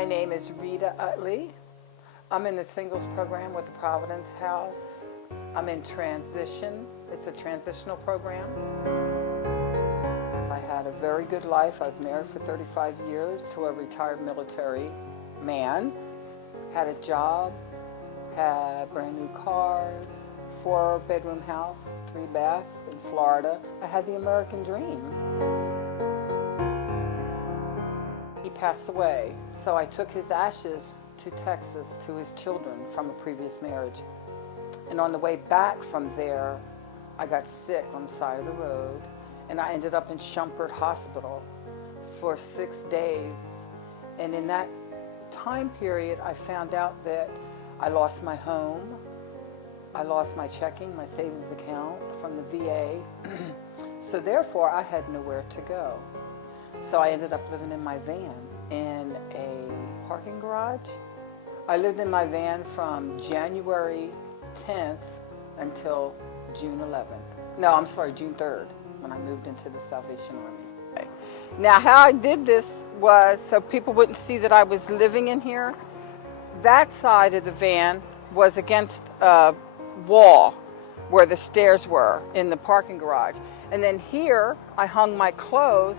My name is Rita Utley. I'm in the singles program with the Providence House. I'm in transition. It's a transitional program. I had a very good life. I was married for 35 years to a retired military man. Had a job, had brand new cars, 4-bedroom house, 3-bath in Florida. I had the American dream. He passed away, so I took his ashes to Texas to his children from a previous marriage. And on the way back from there, I got sick on the side of the road, and I ended up in Shumpert Hospital for 6 days. And in that time period, I found out that I lost my home, I lost my checking, my savings account from the VA. So therefore, I had nowhere to go. So I ended up living in my van in a parking garage. I lived in my van from January 10th until June 11th. No, I'm sorry, June 3rd, when I moved into the Salvation Army. Okay. Now, how I did this was so people wouldn't see that I was living in here. That side of the van was against a wall where the stairs were in the parking garage. And then here, I hung my clothes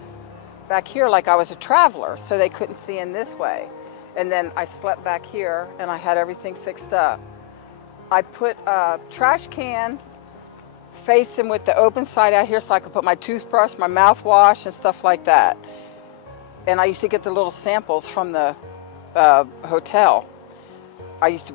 back here like I was a traveler, so they couldn't see in this way. And then I slept back here, and I had everything fixed up. I put a trash can facing with the open side out here so I could put my toothbrush, my mouthwash, and stuff like that. And I used to get the little samples from the hotel.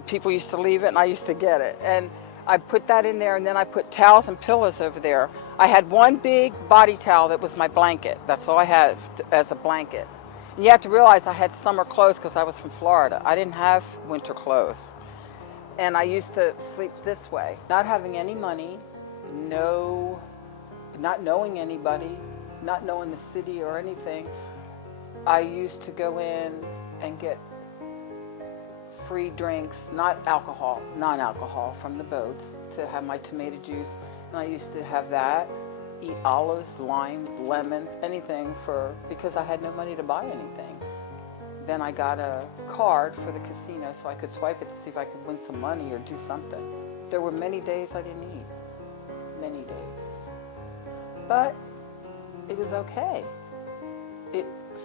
People used to leave it, and I used to get it. And I put that in there, and then I put towels and pillows over there. I had one big body towel that was my blanket. That's all I had as a blanket. And you have to realize I had summer clothes because I was from Florida. I didn't have winter clothes. And I used to sleep this way. Not having any money, not knowing anybody, not knowing the city or anything, I used to go in and get free drinks, not alcohol, non-alcohol from the boats, to have my tomato juice. And I used to have that, eat olives, limes, lemons, anything because I had no money to buy anything. Then I got a card for the casino so I could swipe it to see if I could win some money or do something. There were many days I didn't eat, many days. But it was okay.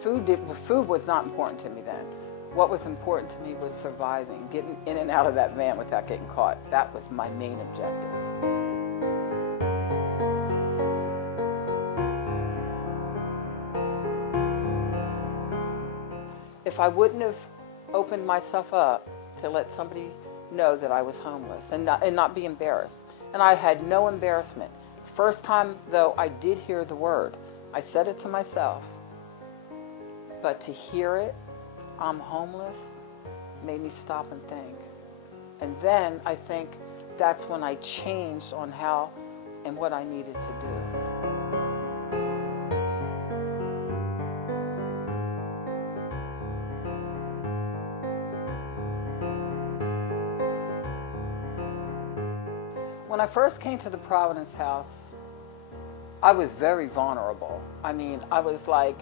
Food was not important to me then. What was important to me was surviving, getting in and out of that van without getting caught. That was my main objective. If I wouldn't have opened myself up to let somebody know that I was homeless and not be embarrassed, and I had no embarrassment. First time, though, I did hear the word. I said it to myself. But to hear it, I'm homeless, made me stop and think. And then I think that's when I changed on how and what I needed to do. When I first came to the Providence House, I was very vulnerable. I mean, I was like,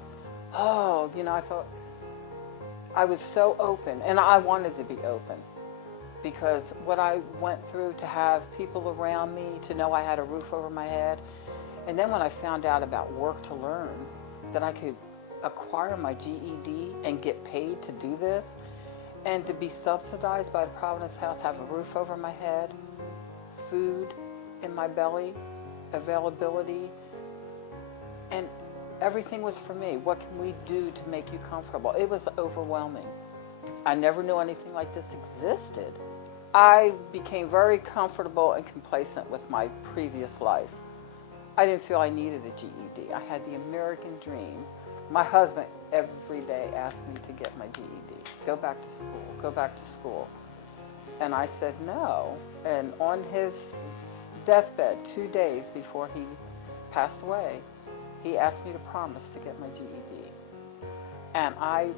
oh, I thought, I was so open, and I wanted to be open because what I went through, to have people around me, to know I had a roof over my head. And then when I found out about work to learn, that I could acquire my GED and get paid to do this, and to be subsidized by the Providence House, have a roof over my head, food in my belly, availability, and everything was for me. What can we do to make you comfortable? It was overwhelming. I never knew anything like this existed. I became very comfortable and complacent with my previous life. I didn't feel I needed a GED. I had the American dream. My husband every day asked me to get my GED. Go back to school, go back to school. And I said no. And on his deathbed, 2 days before he passed away, he asked me to promise to get my GED. And I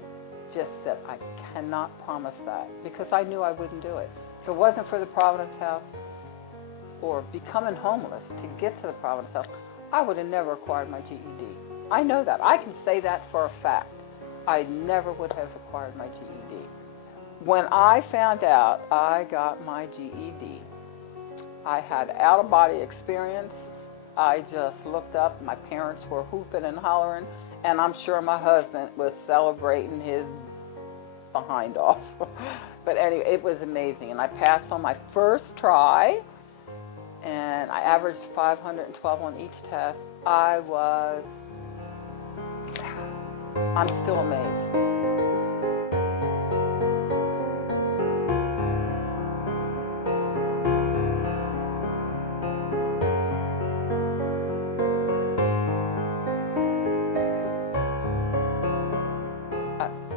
just said, I cannot promise that, because I knew I wouldn't do it. If it wasn't for the Providence House or becoming homeless to get to the Providence House, I would have never acquired my GED. I know that. I can say that for a fact. I never would have acquired my GED. When I found out I got my GED, I had out-of-body experience. I just looked up, my parents were hooping and hollering, and I'm sure my husband was celebrating his behind off. But anyway, it was amazing, and I passed on my first try, and I averaged 512 on each test. I'm still amazed.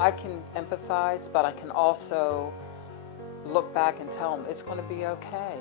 I can empathize, but I can also look back and tell them it's going to be okay.